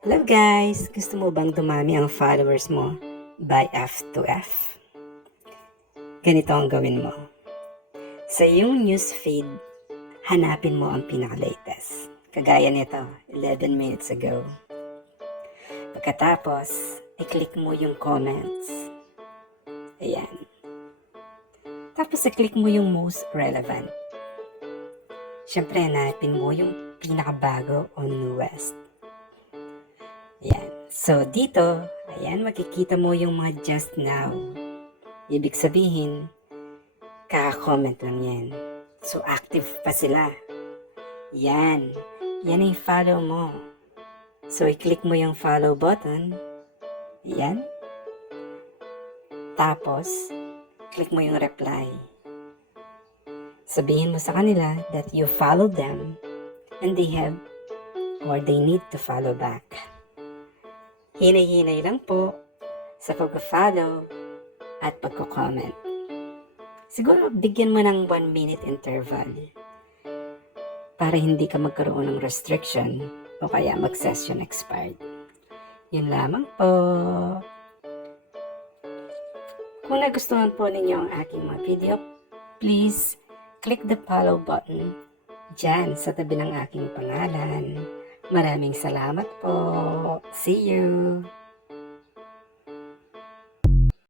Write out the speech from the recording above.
Hello guys! Gusto mo bang dumami ang followers mo by F to F? Ganito ang gawin mo. Sa iyong newsfeed, hanapin mo ang pinaka-latest. Kagaya nito, 11 minutes ago. Pagkatapos, i-click mo yung comments. Ayan. Tapos i-click mo yung most relevant. Siyempre, hanapin mo yung pinakabago o newest. Ayan. So, dito, ayan, makikita mo yung mga just now. Ibig sabihin, kaka-comment lang yan. So, active pa sila. Yan. Yan ay follow mo. So, i-click mo yung follow button. Ayan. Tapos, click mo yung reply. Sabihin mo sa kanila that you follow them and they have or they need to follow back. Hinay-hinay lang po sa pag-follow at pagko-comment. Siguro bigyan mo ng 1 minute interval para hindi ka magkaroon ng restriction o kaya mag-session expired. Yun lamang po. Kung nagustuhan po ninyo ang aking mga video, please click the follow button dyan sa tabi ng aking pangalan. Maraming salamat po. See you!